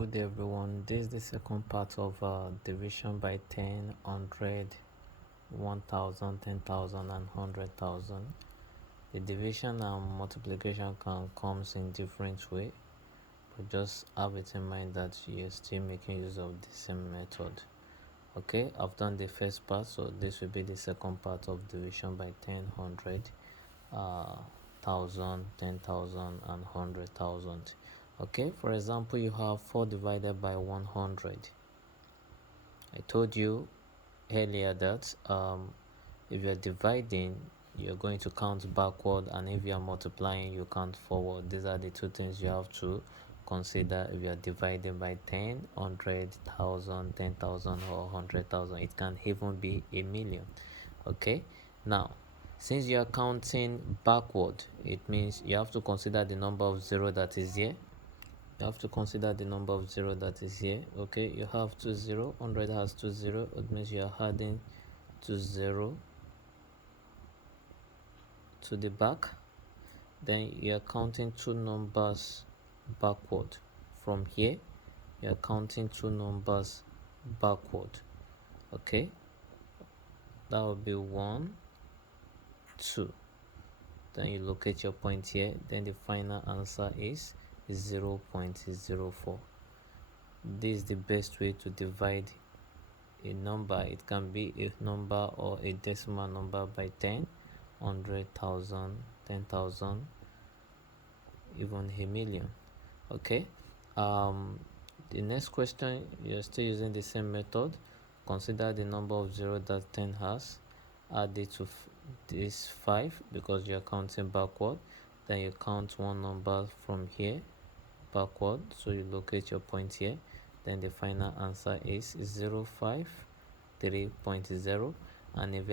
Good day everyone, this is the second part of division by 10, 100, 1000, 10,000 and 100,000. The division and multiplication comes in different way, but just have it in mind that you're still making use of the same method. Okay, I've done the first part, so this will be the second part of division by 10, 100, 1000, 10,000 and 100,000. Okay, for example, you have 4 divided by 100. I told you earlier that if you're dividing, you're going to count backward, and if you're multiplying, you count forward. These are the two things you have to consider if you're dividing by 10, 100,000, 10,000 or 100,000. It can even be a million. Okay, now since you are counting backward, it means you have to consider the number of 0 that is here. You have to consider the number of 0 that is here. Okay, you have 2 0, 100 has 2 0. It means you are adding 2 0 to the back. Then you are counting two numbers backward. From here, you are counting two numbers backward. Okay, that will be 1, 2. Then you locate your point here. Then the final answer is 0.04. This is the best way to divide a number. It can be a number or a decimal number by 10, 100,000, 10,000, even a million. Okay, the next question, you're still using the same method. Consider the number of 0 that 10 has. Add it to this 5 because you're counting backward. Then you count one number from here backward, so you locate your point here. Then the final answer is 053.0. And if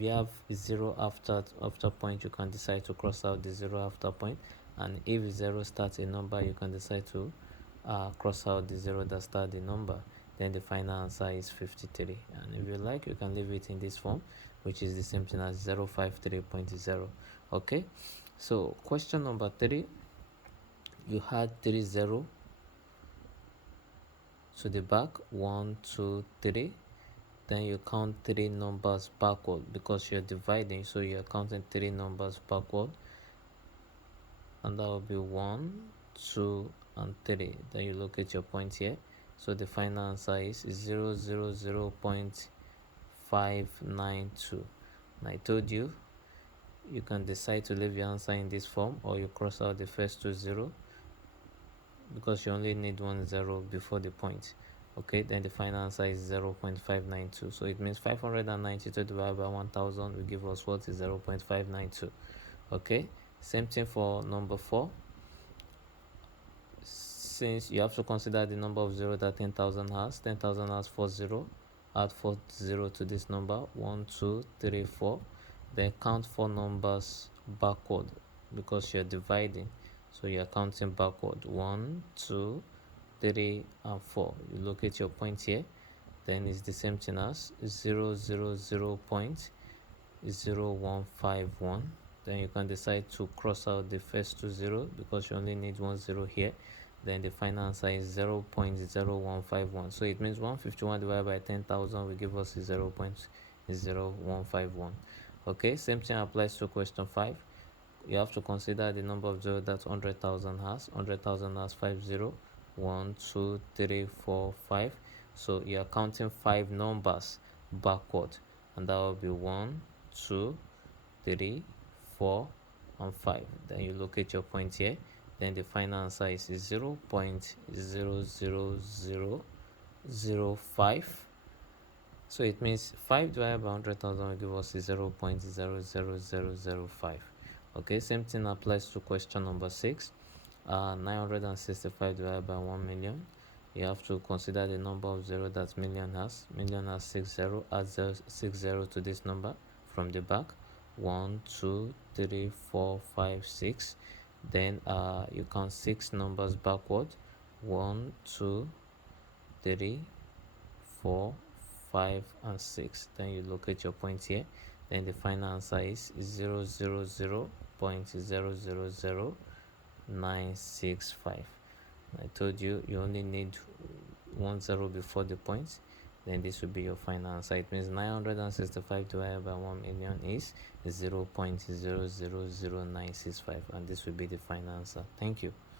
you have 0 after point, you can decide to cross out the 0 after point. And if 0 starts a number, you can decide to cross out the 0 that starts the number. Then the final answer is 53. And if you like, you can leave it in this form, which is the same thing as 053.0. Okay, so question number 3, you had 3 0 to the back, 1 2 3. Then you count 3 numbers backward because you're dividing, so you're counting 3 numbers backward, and that will be 1 2 and 3. Then you locate your point here, so the final answer is 0.592. And I told you can decide to leave your answer in this form, or you cross out the first 2 0 because you only need 1 0 before the point. Okay, then the final answer is 0.592. So it means 592 divided by 1000 will give us what is 0.592. Okay, same thing for number 4. Since you have to consider the number of 0 that 10,000 has. 10,000 has 4 0. Add 4 0 to this number, 1 2 3 4. Then count 4 numbers backward because you're dividing, so you're counting backward, 1 2 3 and 4. You locate your point here. Then it's the same thing as 0.0151. Then you can decide to cross out the first 2 0 because you only need 1 0 here. Then the final answer is 0.0151. So it means 151 divided by 10,000 will give us 0.0151. Okay, same thing applies to question 5. You have to consider the number of 0 that 100,000 has. 100,000 has 5 0. 1 2 3 4 5. So you are counting 5 numbers backward, and that will be 1 2 3 4 and 5. Then you locate your point here. Then the final answer is 0.00005. So it means 5 divided by 100,000 will give us 0.00005. Okay, same thing applies to question number 6. 965 divided by 1 million. You have to consider the number of 0 that million has. Million has 6 0. Add 6 0 to this number from the back, 1 2 3 4 5 6. Then you count 6 numbers backward, 1 2 3 4 5 and 6. Then you locate your point here. Then the final answer is 0.000965. I told you you only need 10 before the point, then this will be your final answer. It means 965 divided by 1 million is 0.000965, and this will be the final answer. Thank you.